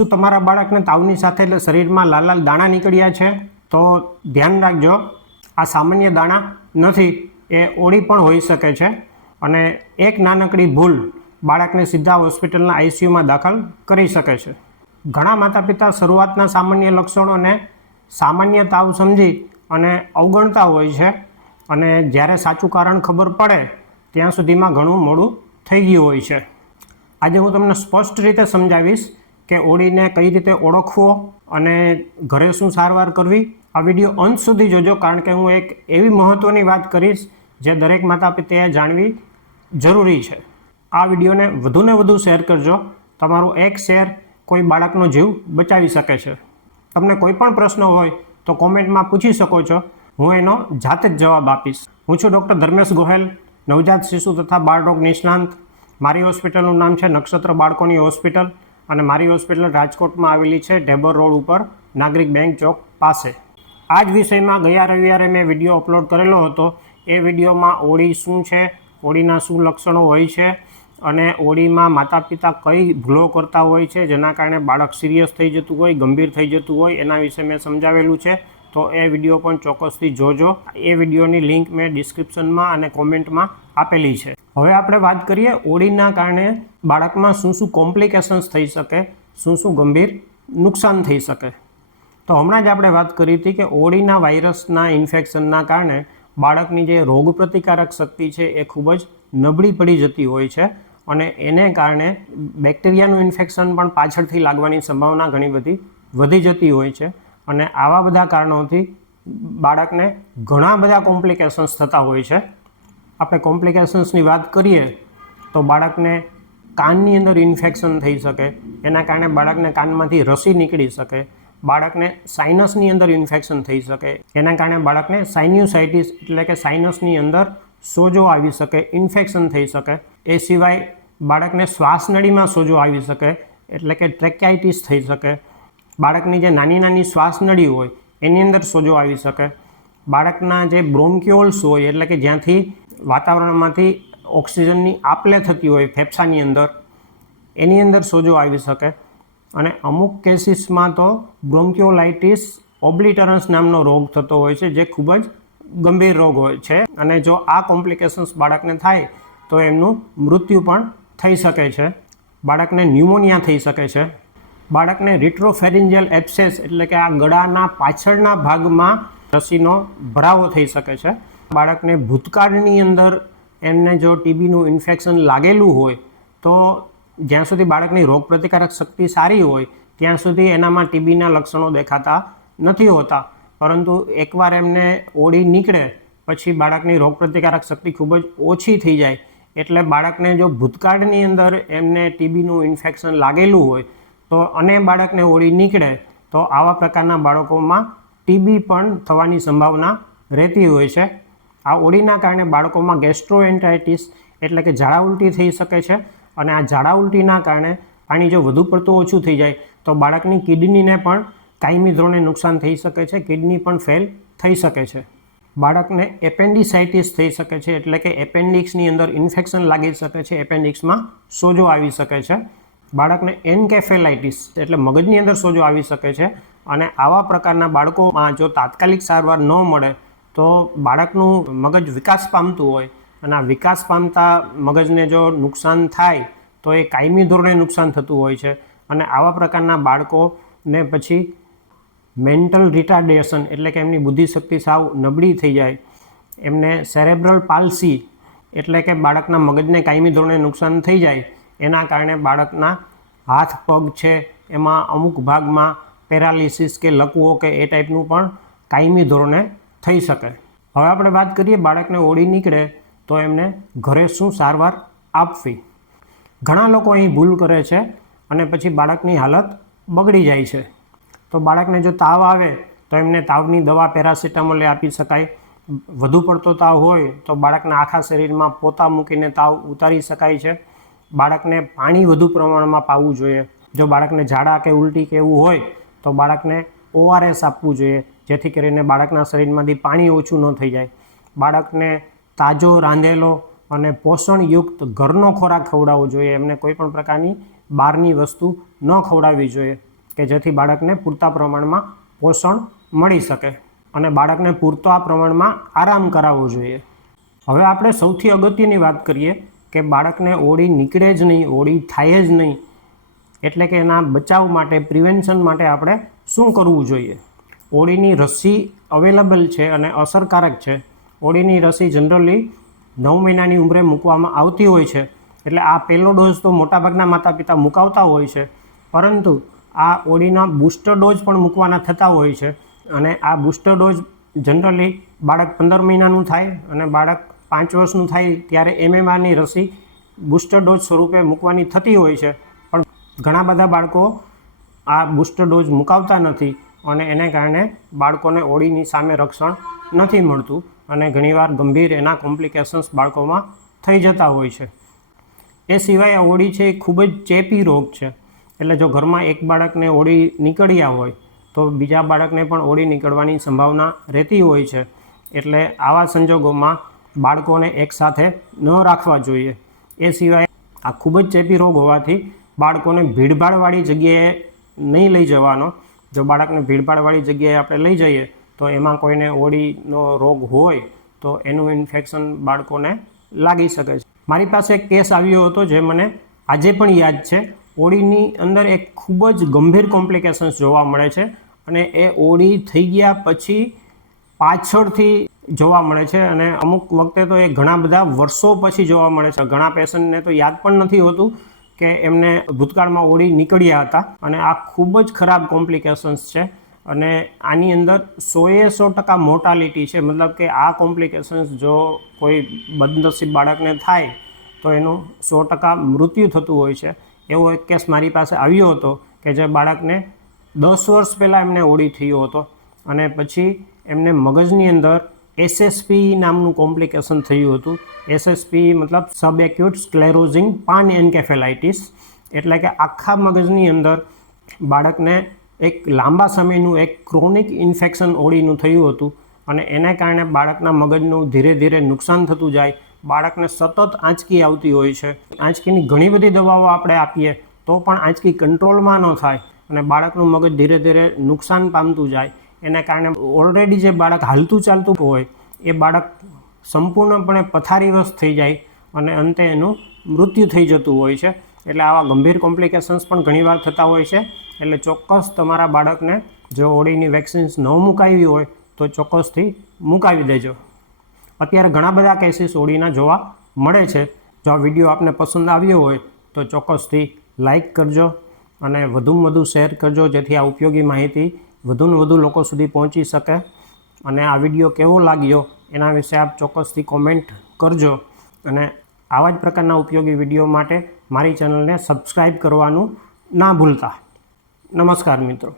શું તમારા બાળકને તાવની સાથે શરીરમાં લાલ લાલ દાણા નીકળ્યા છે? તો ધ્યાન રાખજો, આ સામાન્ય દાણા નથી, એ ઓળી પણ હોઈ શકે છે અને એક નાનકડી ભૂલ બાળકને સીધા હોસ્પિટલના આઈસીયુમાં દાખલ કરી શકે છે. ઘણા માતા પિતા શરૂઆતના સામાન્ય લક્ષણોને સામાન્ય તાવ સમજી અને અવગણતા હોય છે અને જ્યારે સાચું કારણ ખબર પડે ત્યાં સુધીમાં ઘણું મોડું થઈ ગયું હોય છે. આજે હું તમને સ્પષ્ટ રીતે સમજાવીશ કે ઓળીને કઈ રીતે ઓળખવો અને ઘરે શું સારવાર કરવી. આ વિડીયો અંત સુધી જોજો, કારણ કે હું એક એવી મહત્ત્વની વાત કરીશ જે દરેક માતા પિતાએ જાણવી જરૂરી છે. આ વિડીયોને વધુને વધુ શેર કરજો. તમારું એક શેર કોઈ બાળકનો જીવ બચાવી શકે છે. તમને કોઈ પણ પ્રશ્ન હોય તો કોમેન્ટમાં પૂછી શકો છો, હું એનો જાતે જ જવાબ આપીશ. હું છું ડૉક્ટર ધર્મેશ ગોહેલ, નવજાત શિશુ તથા બાળરોગ નિષ્ણાંત. મારી હોસ્પિટલનું નામ છે નક્ષત્ર બાળકોની હોસ્પિટલ અને મારી હોસ્પિટલ રાજકોટમાં આવેલી છે, ઢેબર રોડ ઉપર, નાગરિક બેંક ચોક પાસે. આ જ વિષયમાં ગયા રવિવારે મેં વિડીયો અપલોડ કરેલો હતો. એ વિડીયોમાં ઓળી શું છે, ઓળીના શું લક્ષણો હોય છે અને ઓળીમાં માતા પિતા કઈ ભૂલો કરતા હોય છે જેના કારણે બાળક સિરિયસ થઈ જતું હોય, ગંભીર થઈ જતું હોય, એના વિશે મેં સમજાવેલું છે. તો એ વિડીયો પણ ચોક્કસથી જોજો. એ વિડીયોની લિંક મેં ડિસ્ક્રિપ્શનમાં અને કોમેન્ટમાં આપેલી છે. હવે આપણે વાત કરીએ ઓળીના કારણે બાળકમાં શું શું કોમ્પ્લિકેશન્સ થઈ શકે, શું શું ગંભીર નુકસાન થઈ શકે. તો હમણાં જ આપણે વાત કરી હતી કે ઓળીના વાયરસના ઇન્ફેક્શનના કારણે બાળકની જે રોગ પ્રતિકારક શક્તિ છે એ ખૂબ જ નબળી પડી જતી હોય છે અને એને કારણે બેક્ટેરિયાનું ઇન્ફેક્શન પણ પાછળથી લાગવાની સંભાવના ઘણી બધી વધી જતી હોય છે અને આવા બધા કારણોથી બાળકને ઘણા બધા કોમ્પ્લિકેશન્સ થતા હોય છે. આપણે કોમ્પ્લિકેશન્સની વાત કરીએ તો બાળકને કાનની અંદર ઇન્ફેક્શન થઈ શકે, એના કારણે બાળકને કાનમાંથી રસી નીકળી શકે, બાળકને સાઇનસની અંદર ઇન્ફેક્શન થઈ શકે, એના કારણે બાળકને સાઇન્યુસાઇટિસ એટલે કે સાઇનસની અંદર સોજો આવી શકે, ઇન્ફેક્શન થઈ શકે. એ સિવાય બાળકને શ્વાસનળીમાં સોજો આવી શકે એટલે કે ટ્રેકિયાઇટિસ થઈ શકે. બાળકની જે નાની નાની શ્વાસનળી હોય એની અંદર સોજો આવી શકે. બાળકના જે બ્રોન્ક્યુલ્સ હોય એટલે કે જ્યાંથી વાતાવરણમાંથી ઓક્સિજનની આપ-લે થતી હોય ફેફસાની અંદર, એની અંદર સોજો આવી શકે. અને અમુક કેસીસમાં તો બ્રોન્ક્યોલાઇટિસ ઓબ્લિટરન્સ નામનો રોગ થતો હોય છે જે ખૂબ જ ગંભીર રોગ હોય છે અને જો આ કોમ્પ્લિકેશન્સ બાળકને થાય તો એમનું મૃત્યુ પણ થઈ શકે છે. બાળકને ન્યુમોનિયા થઈ શકે છે. બાળકને રિટ્રોફેરિન્જિયલ એબ્સેસ એટલે કે આ ગળાના પાછળના ભાગમાં રસીનો ભરાવો થઈ શકે છે. બાળકને ભૂતકાળની અંદર એમને જો ટીબીનું ઇન્ફેક્શન લાગેલું હોય તો જ્યાં સુધી બાળકની રોગ પ્રતિકારક શક્તિ સારી હોય ત્યાં સુધી એનામાં ટીબીના લક્ષણો દેખાતા નથી હોતા, પરંતુ એકવાર એમને ઓળી નીકળે પછી બાળકની રોગ પ્રતિકારક શક્તિ ખૂબ જ ઓછી થઈ જાય એટલે બાળકને જો ભૂતકાળની અંદર એમને ટીબીનું ઇન્ફેક્શન લાગેલું હોય તો અને બાળકને ઓળી નીકળે તો આવા પ્રકારના બાળકોમાં ટીબી પણ થવાની સંભાવના રહેતી હોય છે. આ ઓળીના કારણે બાળકોમાં ગેસ્ટ્રોએન્ટેરાઇટિસ એટલે કે ઝાડા ઉલટી થઈ શકે છે અને આ ઝાડા ઉલટીના કારણે પાણી જો વધુ પડતું ઓછું થઈ જાય તો બાળકની કિડનીને પણ કાયમી ધોરણે નુકસાન થઈ શકે છે, કિડની પણ ફેલ થઈ શકે છે. બાળકને એપેન્ડિસાઇટિસ થઈ શકે છે એટલે કે એપેન્ડિક્સની અંદર ઇન્ફેક્શન લાગી શકે છે, એપેન્ડિક્સમાં સોજો આવી શકે છે. બાળકને એન્કેફેલાઇટિસ એટલે મગજની અંદર સોજો આવી શકે છે અને આવા પ્રકારના બાળકોમાં જો તાત્કાલિક સારવાર ન મળે તો બાળકનું મગજ વિકાસ પામતું હોય અને આ વિકાસ પામતા મગજને જો નુકસાન થાય તો એ કાયમી ધોરણે નુકસાન થતું હોય છે અને આવા પ્રકારના બાળકોને પછી મેન્ટલ રિટાર્ડેશન એટલે કે એમની બુદ્ધિશક્તિ સાવ નબળી થઈ જાય, એમને સેરેબ્રલ પાલ્સી એટલે કે બાળકના મગજને કાયમી ધોરણે નુકસાન થઈ જાય, એના કારણે બાળકના હાથ પગ છે એમાં અમુક ભાગમાં પેરાલિસિસ કે લકવો કે એ ટાઈપનું પણ કાયમી ધોરણે થઈ શકે. હવે આપણે વાત કરીએ બાળકને ઓળી નીકળે તો એમને ઘરે શું સારવાર આપવી. ઘણા લોકો અહીં ભૂલ કરે છે અને પછી બાળકની હાલત બગડી જાય છે. તો બાળકને જો તાવ આવે તો એમને તાવની દવા પેરાસિટામોલ આપી શકાય. વધુ પડતો તાવ હોય તો બાળકના આખા શરીરમાં પોતા મૂકીને તાવ ઉતારી શકાય છે. બાળકને પાણી વધુ પ્રમાણમાં પાવું જોઈએ. જો બાળકને ઝાડા કે ઉલટી કે એવું હોય તો બાળકને ORS આપવું જોઈએ જેથી કરીને બાળકના શરીરમાંથી પાણી ઓછું ન થઈ જાય. બાળકને તાજો રાંધેલો અને પોષણયુક્ત ઘરનો ખોરાક ખવડાવવો જોઈએ. એમને કોઈ પણ પ્રકારની બહારની વસ્તુ ન ખવડાવવી જોઈએ. કે જેથી બાળકને પૂરતા પ્રમાણમાં પોષણ મળી શકે અને બાળકને પૂરતા પ્રમાણમાં આરામ કરાવવો જોઈએ. હવે આપણે સૌથી અગત્યની વાત કરીએ કે બાળકને ઓળી નીકળે જ નહીં, ઓળી થાય જ નહીં, એટલે કે એના બચાવ માટે, પ્રિવેન્શન માટે આપણે શું કરવું જોઈએ. ઓળીની રસી અવેલેબલ છે અને અસરકારક છે. ઓળીની રસી જનરલી 9 મહિનાની ઉંમરે મૂકવામાં આવતી હોય છે. એટલે આ પહેલો ડોઝ તો મોટાભાગના માતા પિતા મુકાવતા હોય છે, પરંતુ આ ઓળીના બૂસ્ટર ડોઝ પણ મૂકવાના થતા હોય છે. અને આ બૂસ્ટર ડોઝ જનરલી બાળક 15 મહિનાનું થાય અને બાળક 5 વર્ષનું થાય ત્યારે MMRની રસી બૂસ્ટર ડોઝ સ્વરૂપે મૂકવાની થતી હોય છે. પણ ઘણા બધા બાળકો આ બૂસ્ટર ડોઝ મુકાવતા નથી અને એને કારણે બાળકોને ઓળીની સામે રક્ષણ નથી મળતું અને ઘણીવાર ગંભીર એના કોમ્પ્લિકેશન્સ બાળકોમાં થઈ જતા હોય છે. એ સિવાય આ ઓળી છે એ ખૂબ જ ચેપી રોગ છે. એટલે જો ઘરમાં એક બાળકને ઓળી નીકળ્યા હોય તો બીજા બાળકને પણ ઓળી નીકળવાની સંભાવના રહેતી હોય છે. એટલે આવા સંજોગોમાં બાળકોને એકસાથે ન રાખવા જોઈએ. એ સિવાય આ ખૂબ જ ચેપી રોગ હોવાથી બાળકોને ભીડભાડવાળી જગ્યાએ નહીં લઈ જવાનો. જો બાળકને ભીડભાડવાળી જગ્યાએ આપણે લઈ જઈએ તો એમાં કોઈને ઓળીનો રોગ હોય તો એનું ઇન્ફેક્શન બાળકોને લાગી શકે છે. મારી પાસે એક કેસ આવ્યો હતો જે મને આજે પણ યાદ છે. ઓળીની અંદર એક ખૂબ જ ગંભીર કોમ્પ્લિકેશન્સ જોવા મળે છે અને એ ઓળી થઈ ગયા પછી પાછળથી જોવા મળે છે અને અમુક વખતે તો એ ઘણા બધા વર્ષો પછી જોવા મળે છે. ઘણા પેશન્ટને તો યાદ પણ નથી હોતું કે એમને ભૂતકાળમાં ઓળી નીકળ્યા હતા અને આ ખૂબ જ ખરાબ કોમ્પ્લિકેશન્સ છે અને આની અંદર 100% મોર્ટાલિટી છે. મતલબ કે આ કોમ્પ્લિકેશન્સ જો કોઈ બદનસીબ બાળકને થાય તો એનું 100% મૃત્યુ થતું હોય છે. એવો એક કેસ મારી પાસે આવ્યો હતો કે જે બાળકને 10 વર્ષ પહેલાં એમને ઓળી થયો હતો અને પછી એમને મગજની અંદર SSP નામનું કોમ્પ્લિકેશન થયું હતું. SSP મતલબ સબ એક્યુટ સ્ક્લેરોઝિંગ પાનએન્કેફેલાઇટિસ, એટલે કે આખા મગજની અંદર બાળકને એક લાંબા સમયનું એક ક્રોનિક ઇન્ફેક્શન ઓળીનું થયું હતું અને એને કારણે બાળકના મગજનું ધીરે ધીરે નુકસાન થતું જાય. બાળકને સતત આંચકી આવતી હોય છે. આંચકીની ઘણી બધી દવાઓ આપણે આપીએ તો પણ આંચકી કંટ્રોલમાં ન થાય અને બાળકનું મગજ ધીરે ધીરે નુકસાન પામતું જાય. એને કારણે ઓલરેડી જે બાળક હાલતું ચાલતું હોય એ બાળક સંપૂર્ણપણે પથારીવશ થઈ જાય અને અંતે એનું મૃત્યુ થઈ જતું હોય છે. એટલે આવા ગંભીર કોમ્પ્લિકેશન્સ પણ ઘણીવાર થતા હોય છે. એટલે ચોક્કસ તમારા બાળકને જો ઓળીની વેક્સિન્સ ન મુકાવી હોય તો ચોક્કસથી મુકાવી દેજો. અત્યારે ઘણા બધા કેસીસ ઓળીના જોવા મળે છે. જો આ વિડીયો આપને પસંદ આવ્યો હોય તો ચોક્કસથી લાઈક કરજો અને વધુમાં વધુ શેર કરજો જેથી આ ઉપયોગી માહિતી વધુને વધુ લોકો સુધી પહોંચી શકે. અને આ વિડીયો કેવો લાગ્યો એના વિશે આપ ચોક્કસથી કોમેન્ટ કરજો અને આવા જ પ્રકારના ઉપયોગી વિડીયો માટે મારી ચેનલને સબસ્ક્રાઈબ કરવાનું ના ભૂલતા. નમસ્કાર મિત્રો.